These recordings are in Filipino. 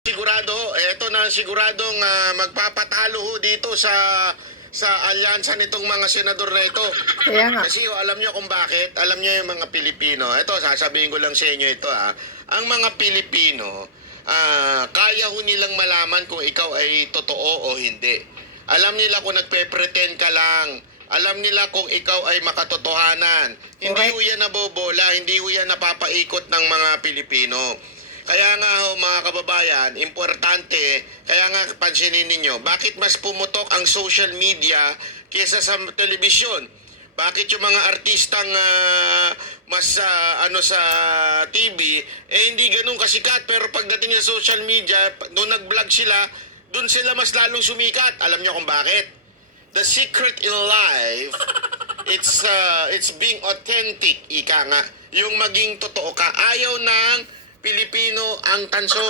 Sigurado, eto na siguradong magpapatalo ho dito sa alyansa nitong mga senador na ito. Kaya nga. Kasi alam niyo kung bakit? Alam niyo yung mga Pilipino. Ito, sasabihin ko lang sa inyo ito Ang mga Pilipino, kaya ho nilang malaman kung ikaw ay totoo o hindi. Alam nila kung nagpe-pretend ka lang. Alam nila kung ikaw ay makatotohanan. Hindi ho yan nabobola, hindi ho yan napapaikot ng mga Pilipino. Kaya nga ho mga kababayan, importante, kaya nga pansinin ninyo, bakit mas pumutok ang social media kaysa sa telebisyon? Bakit yung mga artistang mas sa TV, hindi ganun kasikat, pero pagdating sa social media, nung nag-vlog sila, dun sila mas lalong sumikat. Alam niyo kung bakit? The secret in life, it's being authentic, ika nga. Yung maging totoo ka. Ayaw ng Pilipino ang tanso.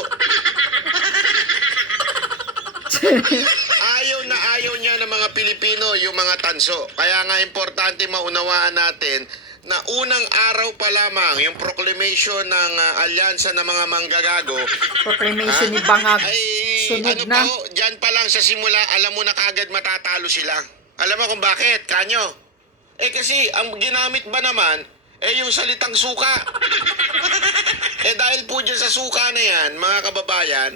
ayaw niya ng mga Pilipino yung mga tanso. Kaya nga importante maunawaan natin na unang araw pa lamang yung proclamation ng alyansa ng mga manggagago. Proclamation ni Bangag. Ay, sunod ano na. po, dyan pa lang sa simula, alam mo na kagad matatalo sila. Alam mo kung bakit, Kanyo? Kasi ang ginamit ba naman, yung salitang suka. Dahil po dyan sa suka na yan, mga kababayan,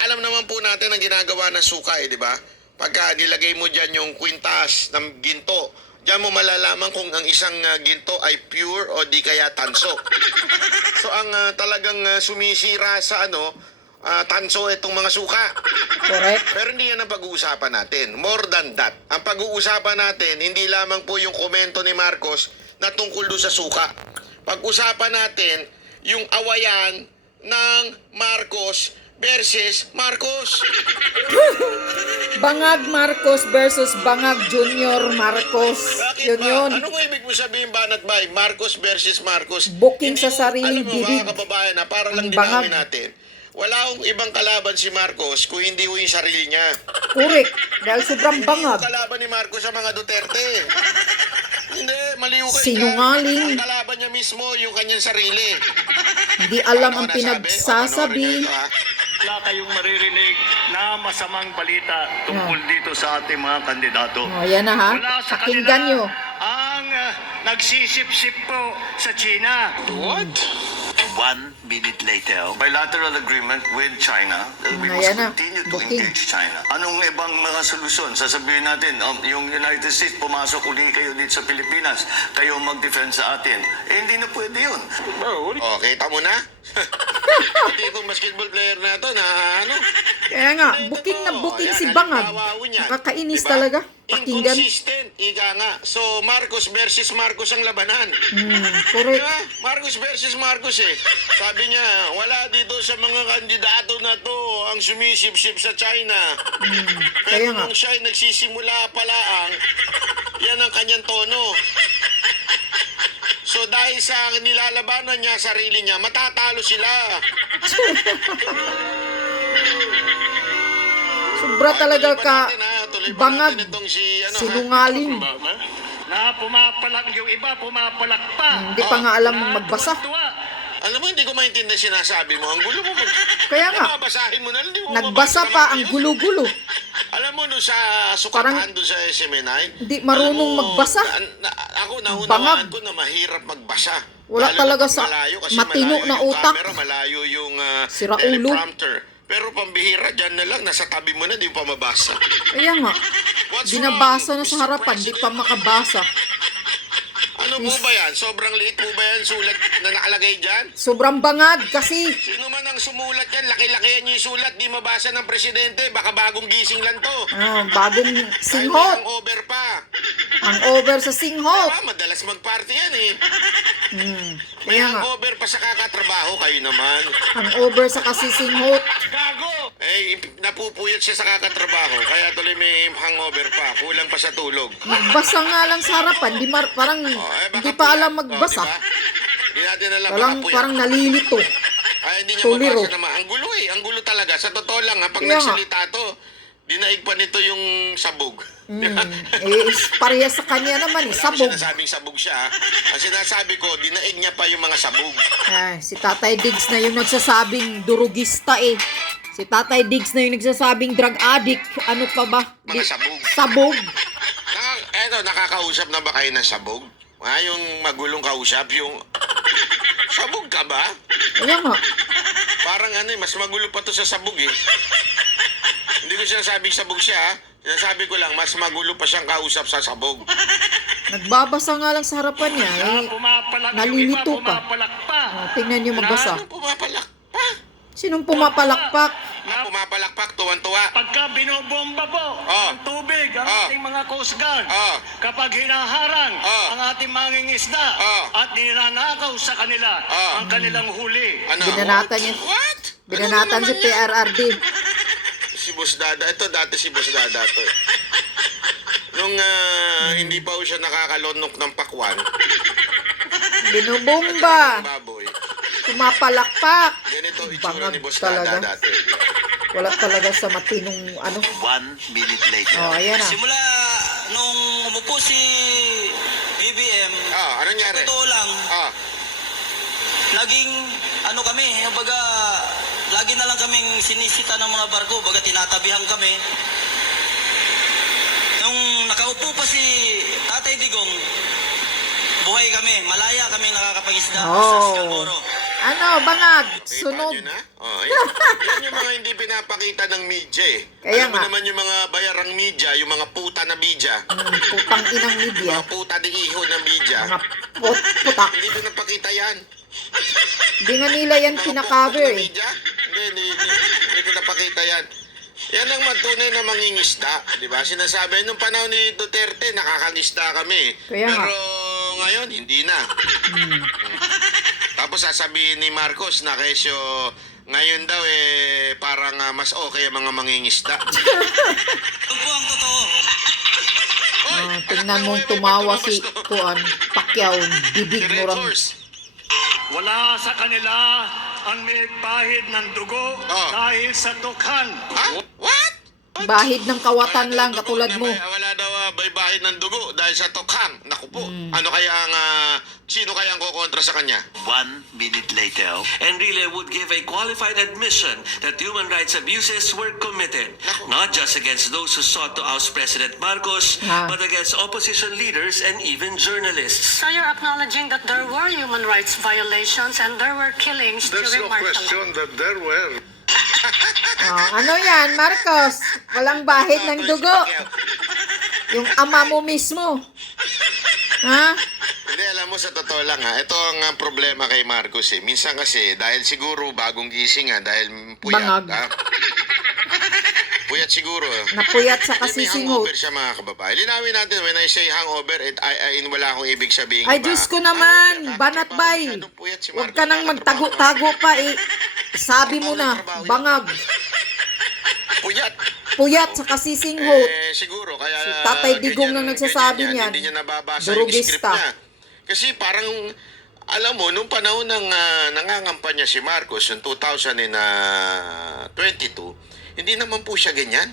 alam naman po natin ang ginagawa ng suka, di ba? Pagka nilagay mo dyan yung kwintas ng ginto, dyan mo malalaman kung ang isang ginto ay pure o di kaya tanso. So ang talagang sumisira sa tanso itong mga suka. Correct. Pero hindi yan ang pag-uusapan natin. More than that. Ang pag-uusapan natin, hindi lamang po yung komento ni Marcos na tungkol doon sa suka. Pag-usapan natin yung awayan ng Marcos versus Marcos. Bangag Marcos versus Bangag Junior Marcos. Bakit Yun ba? yun. Anong ibig mo sabihin, Banat Bay? Marcos versus Marcos. Booking Hindi sa sarili alam mo, bibig. mga kababayan, para lang Ang bangag. dinawin natin. Wala akong ibang kalaban si Marcos kung hindi yung sarili niya. Correct. Dahil sobrang Hindi yung bangag. kalaban ni Marcos sa mga Duterte. Hindi, maliw ka. Sinungaling. Ang kalaban niya mismo yung kanyang sarili. Hindi alam ang Ano nasabi? pinagsasabi. O, panoorin niyo ito, Wala kayong maririnig na masamang balita tungkol dito sa ating mga kandidato. Yan na ha. Wala sa Pakinggan nyo. ang nagsisip-sip po sa China. What? 1 minute later, bilateral agreement with China. We Ayan must na, continue to booking. engage China. Anong ibang mga solusyon? Sasabihin natin, yung United States, pumasok uli kayo dito sa Pilipinas, kayo mag-defend sa atin. Hindi na pwede yun. O, kita mo na? Pati itong basketball player na ito na Kaya nga, booking na booking si Bangag. Nakakainis talaga. Pakinggan. Inconsistent, ika nga. So, Marcos versus Marcos ang labanan. Correct. Diba? Marcos versus Marcos Sabi niya, wala dito sa mga kandidato na to ang sumisip-sip sa China. Kaya Pero nga. nung siya ay nagsisimula pala yan ang kanyang tono. So dahil sa nilalabanan niya, sarili niya, matatalo sila. Sobra talaga ka Tuloy pa Bangag. natin itong Sinungaling. Na pumapalak yung iba, pumapalak pa. Hindi pa nga alam mong magbasa. Tuwa. Alam mo, hindi ko maintindihan sinasabi mo. Ang gulo mo. Kaya nga. Babasahin mo na, hindi mo Nagbasa mabasa pa naman ang yun. gulo-gulo. Alam mo, doon sa sukatan doon sa SMNI, Hindi marunong magbasa. Ako, naunawaan Bangag. ko na mahirap magbasa. Wala Lalo talaga na pag sa malayo, kasi matino malayo na yung utak. camera, malayo yung Sira ulo. teleprompter. Pero pambihira, dyan na lang, nasa tabi mo na, di mo pa mabasa. Kaya nga. What's Binabasa wrong, na sa Mr. harapan, di pa President? makabasa. Ano po ba yan? Sobrang liit po ba yan sulat na nakalagay dyan? Sobrang bangag kasi. Sino man ang sumulat yan, laki-laki yan yung sulat, di mabasa ng presidente, baka bagong gising lang to. Bagong Ay, singhot. may over pa. Ang over sa singhot. Madalas mag-party yan May Kaya nga. hangover pa sa kakatrabaho, kayo naman. Ang over sa kasi singhot. Gago! Napupuyat siya sa kakatrabaho, kaya tuloy may hangover pa, kulang pa sa tulog. Magbasa nga lang sa harapan. Parang Baka hindi pa alam puyat. magbasa. Diba? Hindi natin alam, Parang, baka puyat. parang nalilito. Ay, hindi niya tuliro. mabasa naman. Ang gulo ang gulo talaga. Sa totoo lang, pag Kaya nga. nagsalita to, Dinaig pa nito yung sabog. Parehas sa kanya naman, Wala sabog. ko sinasabing sabog siya. Ha? Ang sinasabi ko, dinaig niya pa yung mga sabog. Ay, si Tatay Diggs na yung nagsasabing durugista eh. Si Tatay Diggs na yung nagsasabing drug addict. Ano pa ba? Mga sabog. Sabog. Nakakausap na ba kayo ng sabog? Yung magulong kausap, yung... Sabog ka ba? Kaya nga. Parang mas magulo pa to sa sabog eh. Hindi ko sinasabing sabog siya, ha? Sinasabi ko lang, mas magulo pa siyang kausap sa sabog. Nagbabasa nga lang sa harapan niya. Nalilito pa. Pumapalak pa. Tingnan niyo magbasa. Anong pumapalakpak? Sinong pumapalakpak? Ang pumapalakpak, tuwan-tuwa. Pagka binobomba po ng tubig ang ating mga Coast Guard, kapag hinaharang ang ating mangingisda at ninanakaw sa kanila ang kanilang huli. Ano? Binanatan niya. What? Binanatan si PRRD. Si Boss Dada. Ito dati si Boss Dada to. Nung hindi pa siya nakakalonok ng pakwan, Binubomba. baboy, Pumapalakpak. ganito itsura ni Bangag Boss Dada talaga. dati. Wala talaga sa matinong ano. 1 minute later. Oh, ayan na. Simula nung umupo si BBM, Ano nangyari? totoo lang, naging ano kami, yung baga, lagi na lang kaming sinisita ng mga barko, baga tinatabihan kami. Nung nakaupo pa si Tatay Digong, buhay kami, malaya kami nakakapangisda sa Oh. Scarborough. Ano, bangag. Kita Sunog. nyo na? Yan yung mga hindi pinapakita ng media eh. Kaya Alam mo nga. naman yung mga bayarang media, yung mga puta na media, Putang inang media. mga puta di iho na media, Mga putak. hindi pinapakita yan. Hindi nga nila yan Mga kinakover pokpok na eh. media, hindi pinapakita yan. Yan ang matunay na mangingisda, di ba? Sinasabi, nung panahon ni Duterte, nakakangisda kami. Kaya nga. Pero ngayon, hindi na. Tapos sasabihin ni Marcos na kesyo ngayon daw parang mas okay ang mga mangingisda. Ito po ang totoo. Tingnan mong tumawa si Kuan Pacquiao. Bibig Si Red mo rin. Horse. Wala sa kanila ang may bahid ng dugo dahil sa tukhan. Ha? What? Bahid ng kawatan lang Dugo katulad na mo. Wala daw bahid ng dugo dahil sa tokhang. Naku po. Ano kaya ang sino kaya ang kukontra sa kanya? 1 minute later. Enrile would give a qualified admission that human rights abuses were committed, not just against those who sought to oust President Marcos, but against opposition leaders and even journalists. So you're acknowledging that there were human rights violations and there were killings There's during no martial law? question that there were. Ano yan, Marcos? Walang bahid ng dugo. Yung ama mo mismo. Ha? Hindi, alam mo, sa totoo lang ito ang problema kay Marcos Minsan kasi, dahil siguro bagong gising dahil puyat. Bangag. Puyat siguro. Napuyat sa May kasisingot. hangover siya mga kababae. Linawin natin, when I say hangover, wala akong ibig sabihin. Ay, Diyos ko naman. Banat bay. Huwag ka nang magtago-tago pa eh. Sabi mo na, bangag. Puyat. Puyat sa kasisinghot. Siguro, kaya... Si Tatay Digong ganyan, nang nagsasabi ganyan, niyan. Hindi niya nababasa yung script Durugista. niya. Kasi parang, alam mo, nung panahon ng nangangampanya si Marcos, yung 2022, hindi naman po siya ganyan.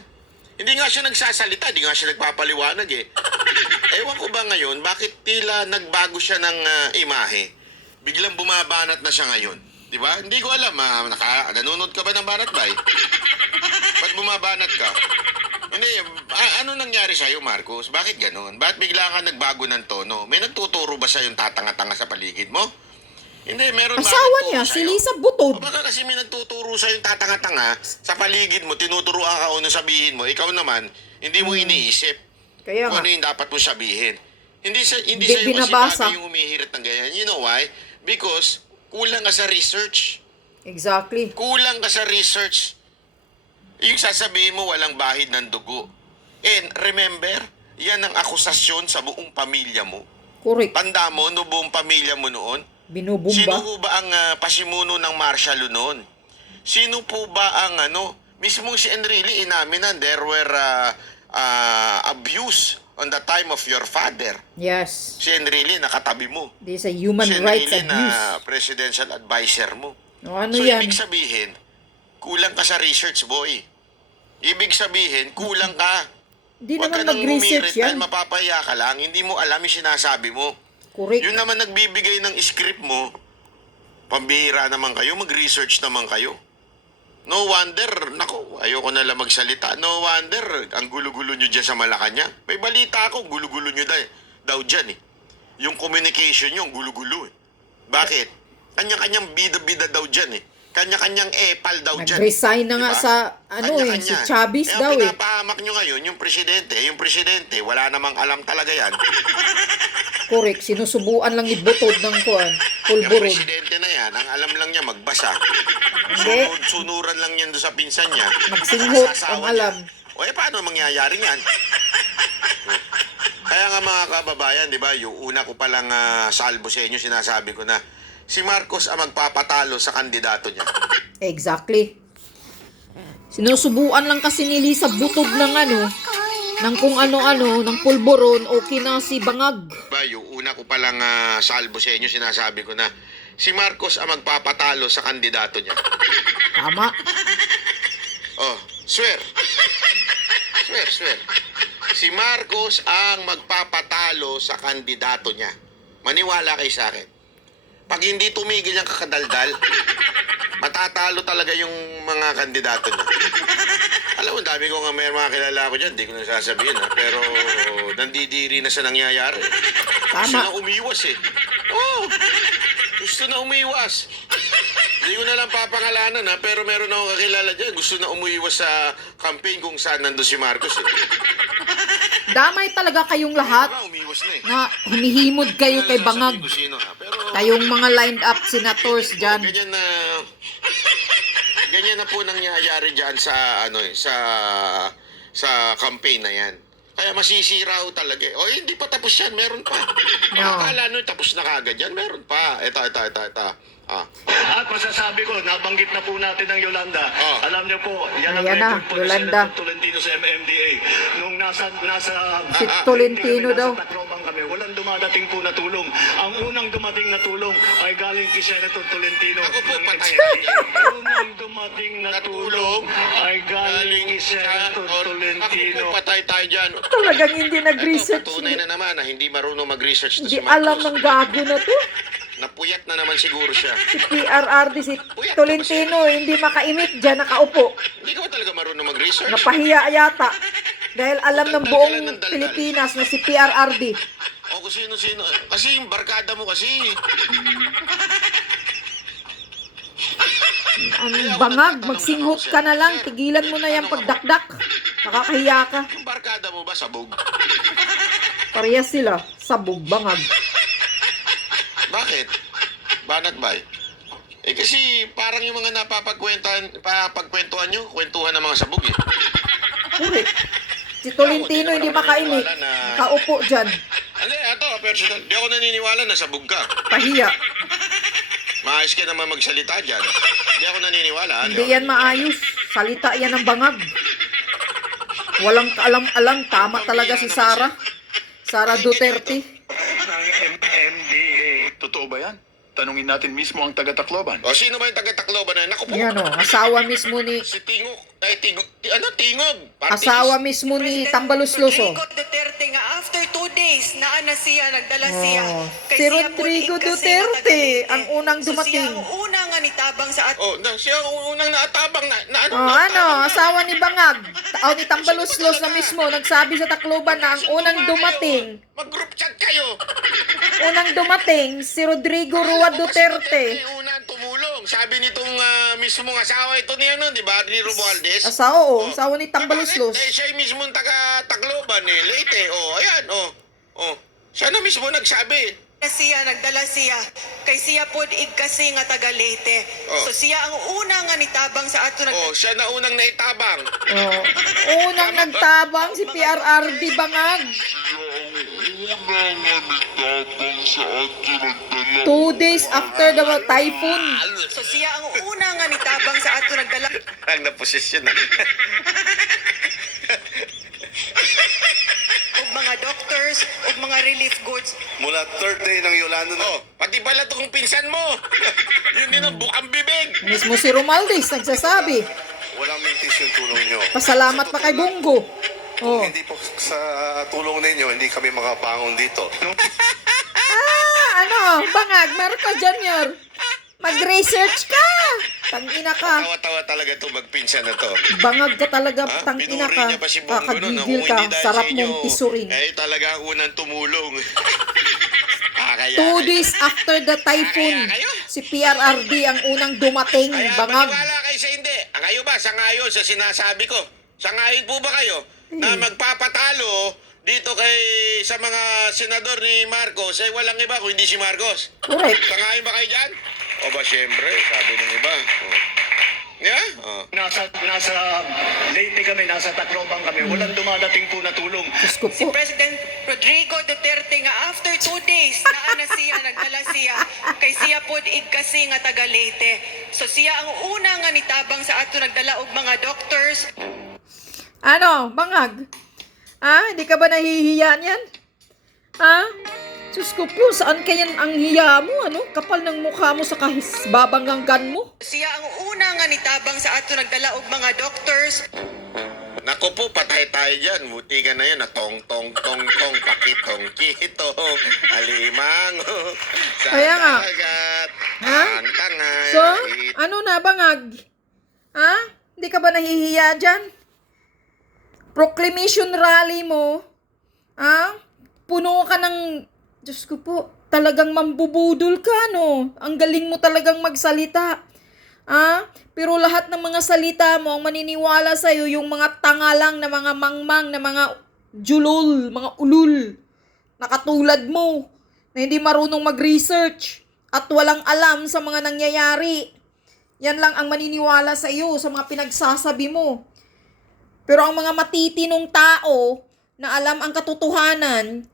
Hindi nga siya nagsasalita, hindi nga siya nagpapaliwanag eh. Ewan ko ba ngayon, bakit tila nagbago siya ng imahe? Biglang bumabanat na siya ngayon. Di ba? Hindi ko alam. Nanonood ka ba ng Banat Bay? Ba't bumabanat ka? Hindi, ano nangyari sa'yo, Marcos? Bakit ganun? Bakit bigla ka nagbago ng tono? May nagtuturo ba sa'yo yung tatanga-tanga sa paligid mo? Hindi, meron ba Asawa nagtuturo niya, si sa'yo? Lisa Butod. O baka kasi may nagtuturo sa'yo yung tatanga-tanga sa paligid mo, tinuturoan ka ano sabihin mo. Ikaw naman, hindi mo iniisip Kaya kung nga. ano yung dapat mo sabihin. Hindi Hindi sa'yo kasi binabasa. bagay yung umihirit ng ganyan. You know why? Because kulang ka sa research. Exactly. Kulang ka sa research. Yung sasabihin mo walang bahid ng dugo. And remember, yan ang akusasyon sa buong pamilya mo. Correct. Tanda mo, no buong pamilya mo noon? Sino Binubumba. po ba ang pasimuno ng martial law noon? Sino po ba ang mismong si Enrile inamin na there were abuse on the time of your father. Yes. Si Enrile nakatabi mo. This is a human Si rights Enrile abuse. na presidential advisor mo. O, ano So yan? ibig sabihin, kulang ka sa research, boy. Ibig sabihin, kulang ka. Hindi Huwag ka naman nang mag-research umirit dahil yan. mapapaya ka lang. Hindi mo alam yung sinasabi mo. Correct. Yun naman nagbibigay ng script mo. Pambihira naman kayo, mag-research naman kayo. No wonder, nako, ayoko na lang magsalita. No wonder, ang gulo-gulo nyo dyan sa Malacanang. May balita ako, gulo-gulo nyo daw dyan eh. Yung communication nyo, gulo-gulo eh. Bakit? Kanya-kanyang bida-bida daw dyan eh. Kanya-kanyang epal daw dyan. Nag-resign na nga Diba? sa, si Chavez daw Kaya eh. pinapahamak nyo ngayon, yung presidente, wala namang alam talaga yan. Correct. Sinusubuan lang ibutod ng kuan. Yung Pulburon. presidente na yan, ang alam lang niya magbasa. Hindi. Sunuran lang yan doon sa pinsan niya. Magsinghot Sa ang asawa alam. niya. O paano mangyayari yan? Kaya nga mga kababayan, di ba, yung una ko palang salbo sa inyo, sinasabi ko na, si Marcos ang magpapatalo sa kandidato niya. Exactly. Sinusubuan lang kasi ni Lisa butod ng ng kung ano-ano, ng pulburon, okay na si Bangag. Diba, yung una ko palang salbo sa inyo, sinasabi ko na, si Marcos ang magpapatalo sa kandidato niya. Tama. Oh, swear. Swear. Si Marcos ang magpapatalo sa kandidato niya. Maniwala kayo sa akin. Pag hindi tumigil yung kakadaldal, matatalo talaga yung mga kandidato niya. Alam mo, dami ko nga may mga kilala ko dyan, di ko na sasabihin ha, pero nandidiri na sa nangyayari. Gusto Tama. na umiwas eh. Oo, gusto na umiwas. Hindi ko na lang papangalanan ha, pero meron akong kakilala dyan, gusto na umiwas sa campaign kung saan nandun si Marcos eh. Damay talaga kayong lahat Baka umiwas na eh. na humihimod kayo kay Bangag. Sasabihin ko sino, ha, pero Kayong mga lined up senators dyan. ganyan na po nangyayari diyan sa sa campaign na yan. Kaya masisira ho talaga. O hindi pa tapos yan, meron pa. No. Akala nyo tapos na kagad yan, meron pa. Ito. At masasabi ko, nabanggit na po natin ang Yolanda. Oh. Alam niyo po, yan ang Ayan na, record po ni Yolanda. Senator Tolentino sa MMDA. Nung nasa Si Tolentino daw. Nasa Tacloban kami, walang dumadating po na tulong. Ang unang dumating na tulong ay galing kay Senator Tolentino. Ako po, Ng patay. Ang unang dumating na tulong ay galing kay Senator Ako Tolentino. po, patay tayo dyan. Talagang hindi nag-research. Ito, patunay na naman na hindi marunong mag-research to Hindi si Marcos. alam ng gago na to. Napuyat na naman siguro siya. Si PRRD, si Tolentino, hindi makaimik dyan, nakaupo. Hindi ka ba talaga marunong mag-research? Napahiya yata. Dahil alam ng buong Pilipinas na si PRRD. O kung sino-sino. Kasi yung barkada mo kasi. Ang Bangag, magsinghot ka na lang. Tigilan mo na yung pagdakdak. Nakakahiya ka. Yung barkada mo ba sabog? Parehas sila. Sabog, Bangag. Bakit? Banat ba? Eh kasi parang yung mga papagkwentuhan nyo, kwentuhan ng mga sabog eh. Correct. Si Tolentino hindi makaimik. Kaupo dyan. Ano ito, personal. Di ako naniniwala na sabog ka. Pahiya. Maayos ka naman magsalita dyan. Di ako naniniwala. Hindi yan maayos. Salita yan ng Bangag. Walang kaalam-alam. Tama talaga si Sara. Sara Duterte. Ng MMDA. Totoo ba yan? Tanungin natin mismo ang taga-Tacloban. O sino ba yung taga-Tacloban na yun? Naku po. Yan o. Asawa mismo ni... Si Tingog. Ay, Tingog. Tingog? Party Asawa mismo ni Tambalusloso. Rodrigo Duterte nga after 2 days naa na siya nagdala siya kay Si siya Rodrigo po igkasi Duterte, nga taga-Leyte. ang unang So dumating. siya ang unang nga nitabang sa Oh, siya ang unang naatabang na ano? Asawa ni Bangag. O ni Tambaluslos na mismo. Nagsabi sa Tacloban na ang unang dumating. Mag-group chat kayo. Unang dumating, si Rodrigo Rua Duterte. Unang tumulong. Sabi nitong mismong asawa ito ni ano, di ba? Ni Romualdez. Asawa ni Tambaluslos. Bakit? Siya yung mismong taga-Tacloban eh. Leyte. Ayan. Siya na mismo nagsabi. siya nagdala siya kay siya pod igkasi nga taga Leyte. Oh. So siya ang unang nga nitabang sa ato Siya na unang naitabang. Unang nagtabang si PRRD Bangag. 2 days after the typhoon. So siya ang unang nga nitabang sa ato nagdala Ang naposisyon na. og mga doctors ug mga relief goods. Mula third day ng Yolanda na. Pati pala itong pinsan mo. Yun din ang bukang bibig. Mismo si Romualdez nagsasabi. walang mintis yung tulong nyo. Pasalamat pa kay Bongo. Oh. Hindi po sa tulong ninyo, hindi kami makabangon dito. Bangag, Marcos Jr. Mag-research ka. Tangina ka. Tawa-tawa talaga itong magpinsan na to. Bangag ka talaga, Ha? tangina Pinuri ka. niya pa si Bongo nun. Kakagigil Kung ka. hindi dahil Sarap sa inyo, mong tisurin. talaga ang unang tumulong. Kaya 2 days after the typhoon, Kaya kayo? si PRRD ang unang dumating. Kaya Bangag. maniwala kayo sa hindi. Kayo ba, sangayon sa sinasabi ko? Sangayon po ba kayo na magpapatalo dito sa mga senador ni Marcos, walang iba kung hindi si Marcos? Correct. Sangayon ba kayo dyan? O ba, syempre, sabi ng iba. Yeah? Nasa Leyte kami, nasa Tacloban kami. Walang dumadating po na tulong. Diyos ko Si po. President Rodrigo Duterte nga after 2 days naa na siya nagdala siya kay siya pod igkasi nga taga Leyte. So siya ang una nga nitabang sa ato nagdala og mga doctors. Bangag? Hindi ka ba nahihiya niyan? Diyos ko po, saan kayan ang hiya mo? Kapal ng mukha mo sa babangganggan mo. Siya ang una nga nitabang sa ato nagdala og mga doctors. Naku po, patay tayo dyan. Buti ka na yun. Tong, pakitong, kitong, alimang, sa Kaya nga. dagat, Ha? ang tangay. So, Bangag? Hindi ka ba nahihiya dyan? Proclamation rally mo, puno ka ng, Diyos ko po, talagang mambubudol ka, no? Ang galing mo talagang magsalita. Pero lahat ng mga salita mo, ang maniniwala sa'yo, yung mga tanga lang na mga mangmang, na mga julol, mga ulul, na katulad mo, na hindi marunong mag-research at walang alam sa mga nangyayari. Yan lang ang maniniwala sa iyo, sa mga pinagsasabi mo. Pero ang mga matitinong tao na alam ang katotohanan,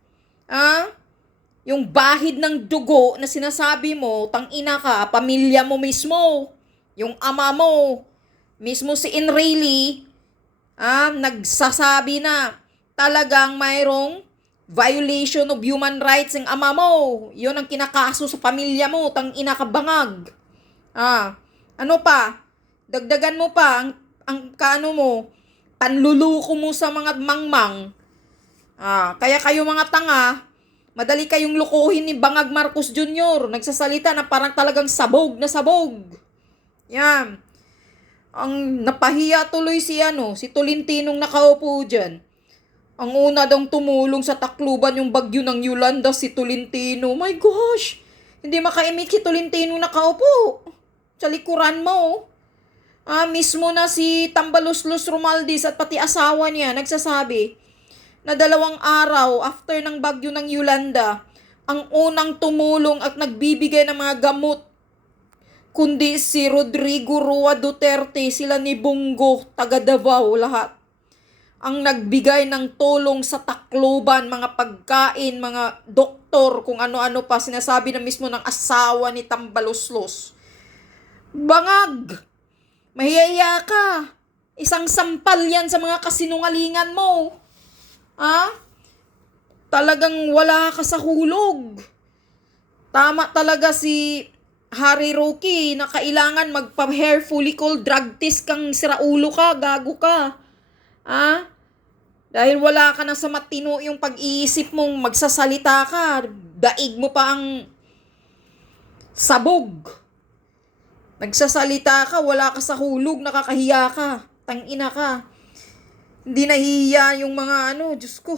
yung bahid ng dugo na sinasabi mo, tangina ka, pamilya mo mismo, yung ama mo, mismo si Enrile, nagsasabi na talagang mayroong violation of human rights ng ama mo. Yun ang kinakaso sa pamilya mo, tangina ka, Bangag. Ano pa? Dagdagan mo pa ang kaano mo, panluluko mo sa mga mangmang. Kaya kayo mga tanga, madali kayong lukuhin ni Bangag Marcos Jr. Nagsasalita na parang talagang sabog na sabog. Yan. Ang napahiya tuloy si Tolintinong nakaupo dyan. Ang una daw tumulong sa Tacloban yung bagyo ng Yolanda, si Tolentino. My gosh! Hindi makaimik si Tolentino nakaupo sa likuran mo. Mismo na si Tambaloslos Romaldis at pati asawa niya nagsasabi na 2 araw after ng bagyo ng Yolanda, ang unang tumulong at nagbibigay ng mga gamot kundi si Rodrigo Roa Duterte, sila ni Bongo, taga Davao, lahat. Ang nagbigay ng tulong sa Tacloban, mga pagkain, mga doktor, kung ano-ano pa, sinasabi na mismo ng asawa ni Tambaloslos. Bangag! Mahihiya ka. Isang sampal yan sa mga kasinungalingan mo. Talagang wala ka sa hulog. Tama talaga si Harry Roque na kailangan magpa-hair follicle drug test kang siraulo ka, gago ka. Dahil wala ka na sa matino yung pag-iisip mong magsasalita ka, daig mo pa ang sabog. Nagsasalita ka, wala ka sa hulog, nakakahiya ka, tangina ka. Hindi nahihiya yung mga Diyos ko.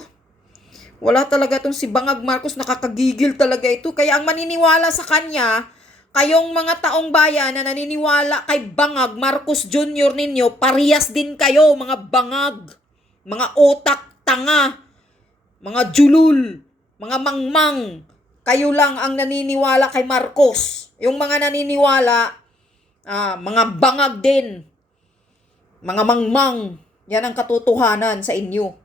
Wala talaga tong si Bangag Marcos, nakakagigil talaga ito. Kaya ang maniniwala sa kanya, kayong mga taong bayan na naniniwala kay Bangag Marcos Jr. ninyo, parehas din kayo, mga bangag, mga otak tanga, mga julul, mga mangmang. Kayo lang ang naniniwala kay Marcos. Yung mga naniniwala, mga bangag din, mga mangmang. Yan ang katotohanan sa inyo.